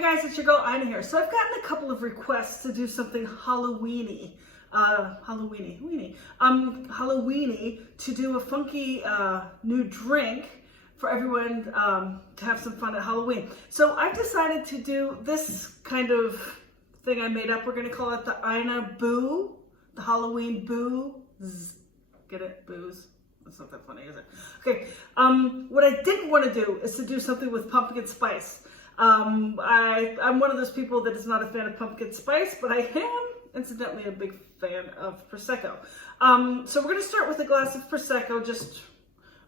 Hi guys, it's your girl Ina here. So I've gotten a couple of requests to do something Halloweeny, Halloweeny, to do a funky new drink for everyone to have some fun at Halloween. So I've decided to do this kind of thing I made up. We're gonna call it the Ina Boo, the Halloween Boo. Get it? Booze. That's not that funny, is it? Okay. What I didn't want to do is to do something with pumpkin spice. I'm one of those people that is not a fan of pumpkin spice, but I am, incidentally, a big fan of Prosecco. So we're going to start with a glass of Prosecco, just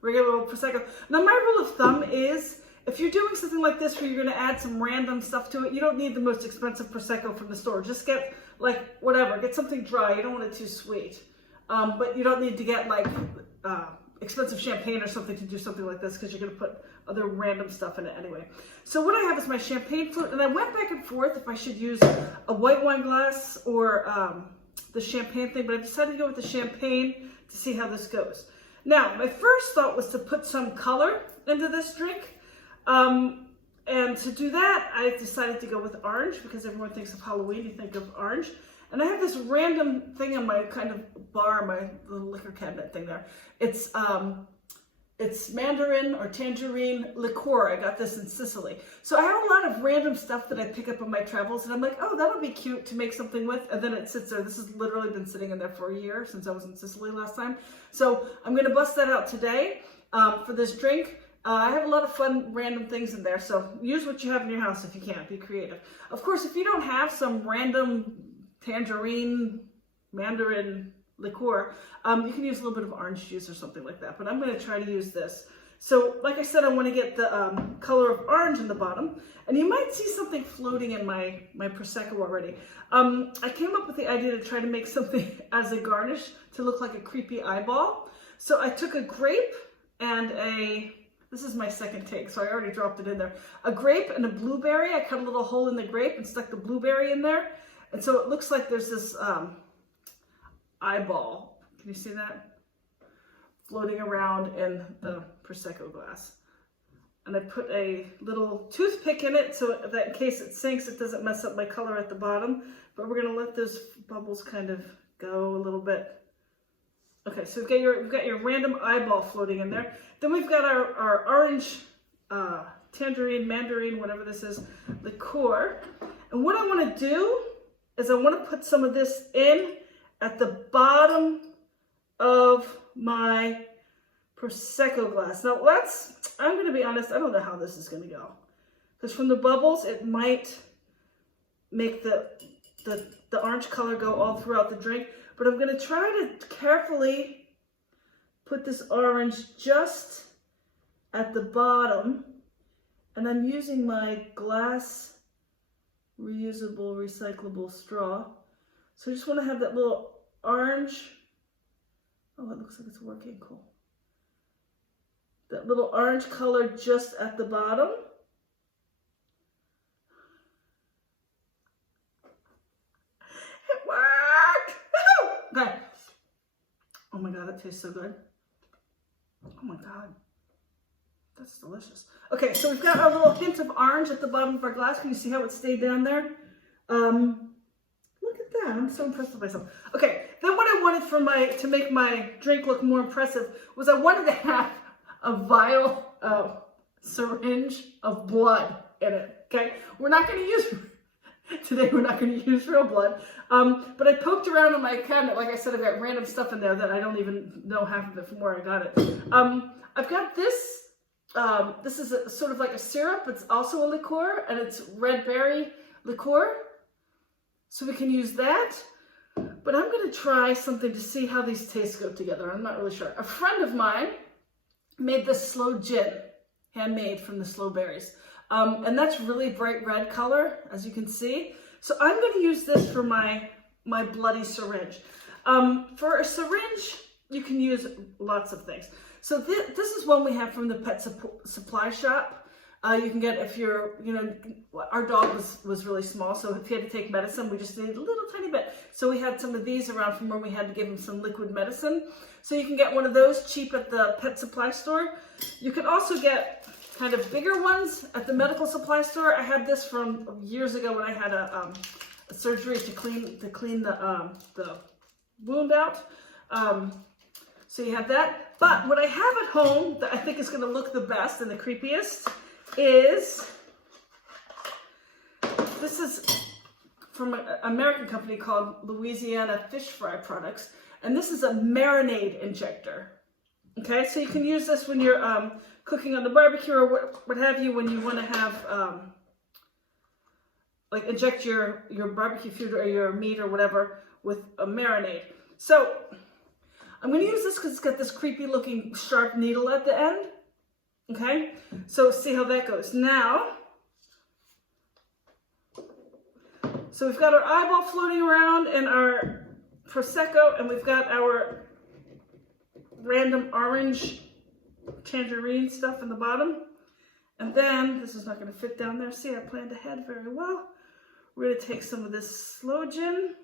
regular old Prosecco. Now, my rule of thumb is, if you're doing something like this where you're going to add some random stuff to it, you don't need the most expensive Prosecco from the store. Just get, like, whatever. Get something dry. You don't want it too sweet. But you don't need to get, like, expensive champagne or something to do something like this, because you're going to put other random stuff in it anyway. So what I have is my champagne flute, and I went back and forth if I should use a white wine glass or the champagne thing, but I decided to go with the champagne to see how this goes. Now, my first thought was to put some color into this drink, and to do that, I decided to go with orange, because everyone thinks of Halloween, you think of orange. And I have this random thing on my kind of bar, my little liquor cabinet thing there. It's mandarin or tangerine liqueur. I got this in Sicily. So I have a lot of random stuff that I pick up on my travels, and I'm like, oh, that would be cute to make something with. And then it sits there. This has literally been sitting in there for a year since I was in Sicily last time. So I'm going to bust that out today for this drink. I have a lot of fun random things in there. So use what you have in your house if you can. Be creative. Of course, if you don't have some random tangerine, mandarin liqueur, you can use a little bit of orange juice or something like that, but I'm going to try to use this. So like I said, I want to get the color of orange in the bottom, and you might see something floating in my Prosecco already. I came up with the idea to try to make something as a garnish to look like a creepy eyeball. So I took a grape and this is my second take, so I already dropped it in there. A grape and a blueberry. I cut a little hole in the grape and stuck the blueberry in there. And so it looks like there's this eyeball. Can you see that? Floating around in the Prosecco glass. And I put a little toothpick in it so that in case it sinks, it doesn't mess up my color at the bottom. But we're going to let those bubbles kind of go a little bit. Okay, so we've got your random eyeball floating in there. Then we've got our orange, tangerine, mandarin, whatever this is, liqueur. And what I want to do is I want to put some of this in at the bottom of my Prosecco glass. Now I'm going to be honest, I don't know how this is going to go. Because from the bubbles, it might make the orange color go all throughout the drink. But I'm going to try to carefully put this orange just at the bottom. And I'm using my glass reusable, recyclable straw. So I just want to have that little orange. Oh, it looks like it's working. Cool. That little orange color just at the bottom. It worked! Okay. Oh my God, that tastes so good. Oh my God. That's delicious. Okay, so we've got our little hint of orange at the bottom of our glass. Can you see how it stayed down there? Look at that. I'm so impressed with myself. Okay, then what I wanted to make my drink look more impressive was I wanted to have a vial of syringe of blood in it. Okay, we're not going to use today. We're not going to use real blood. But I poked around in my cabinet. Like I said, I've got random stuff in there that I don't even know half of it from where I got it. I've got this. This is sort of like a syrup. It's also a liqueur, and it's red berry liqueur. So we can use that. But I'm going to try something to see how these tastes go together. I'm not really sure. A friend of mine made this sloe gin, handmade from the sloe berries. And that's really bright red color, as you can see. So I'm going to use this for my bloody syringe. For a syringe, you can use lots of things. So this is one we have from the pet supply shop. You can get if you're, our dog was really small, so if he had to take medicine, we just needed a little tiny bit. So we had some of these around from where we had to give him some liquid medicine. So you can get one of those cheap at the pet supply store. You can also get kind of bigger ones at the medical supply store. I had this from years ago when I had a surgery to clean the wound out. So you have that. But what I have at home that I think is going to look the best and the creepiest is, this is from an American company called Louisiana Fish Fry Products. And this is a marinade injector. Okay, so you can use this when you're cooking on the barbecue or what have you, when you want to have, like inject your barbecue food or your meat or whatever with a marinade. So I'm going to use this because it's got this creepy looking sharp needle at the end. Okay, so see how that goes. Now, so we've got our eyeball floating around and our Prosecco, and we've got our random orange tangerine stuff in the bottom. And then, this is not going to fit down there. See, I planned ahead very well. We're going to take some of this sloe gin.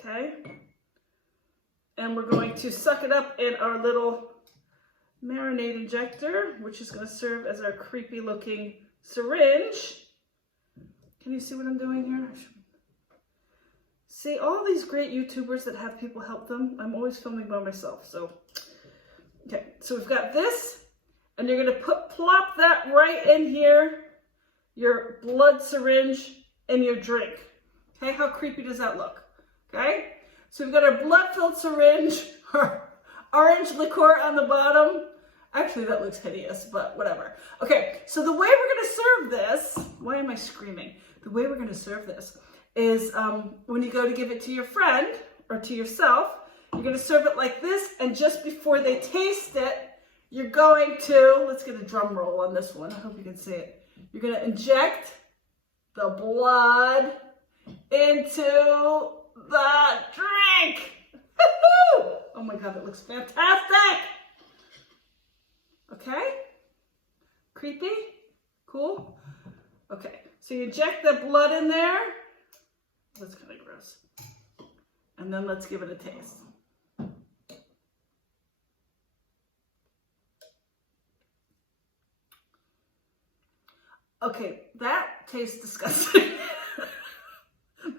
Okay. And we're going to suck it up in our little marinade injector, which is going to serve as our creepy looking syringe. Can you see what I'm doing here? See, all these great YouTubers that have people help them, I'm always filming by myself. So, okay, so we've got this, and you're going to plop that right in here, your blood syringe in your drink. Okay, how creepy does that look? Okay, so we've got our blood-filled syringe, our orange liqueur on the bottom. Actually, that looks hideous, but whatever. Okay, so the way we're going to serve this, why am I screaming? The way we're going to serve this is when you go to give it to your friend or to yourself, you're going to serve it like this, and just before they taste it, you're going to, let's get a drum roll on this one. I hope you can see it. You're going to inject the blood into the drink. Oh my God, that looks fantastic. Okay? Creepy? Cool? Okay, so you inject the blood in there. That's kind of gross. And then let's give it a taste. Okay, that tastes disgusting.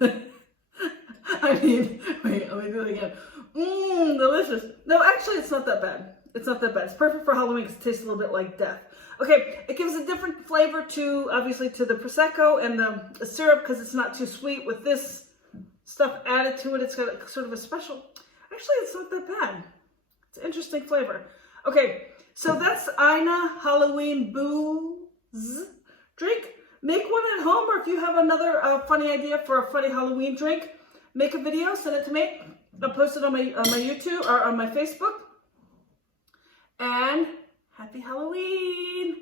I mean, wait, let me do it again. Delicious. No, actually, it's not that bad. It's not that bad. It's perfect for Halloween because it tastes a little bit like death. Okay, it gives a different flavor to, obviously, to the Prosecco and the syrup because it's not too sweet. With this stuff added to it, it's got a, sort of a special, actually, it's not that bad. It's an interesting flavor. Okay, so that's Ina Halloween Booze drink. Make one at home, or if you have another funny idea for a funny Halloween drink, make a video, send it to me. I'll post it on my YouTube or on my Facebook. And happy Halloween!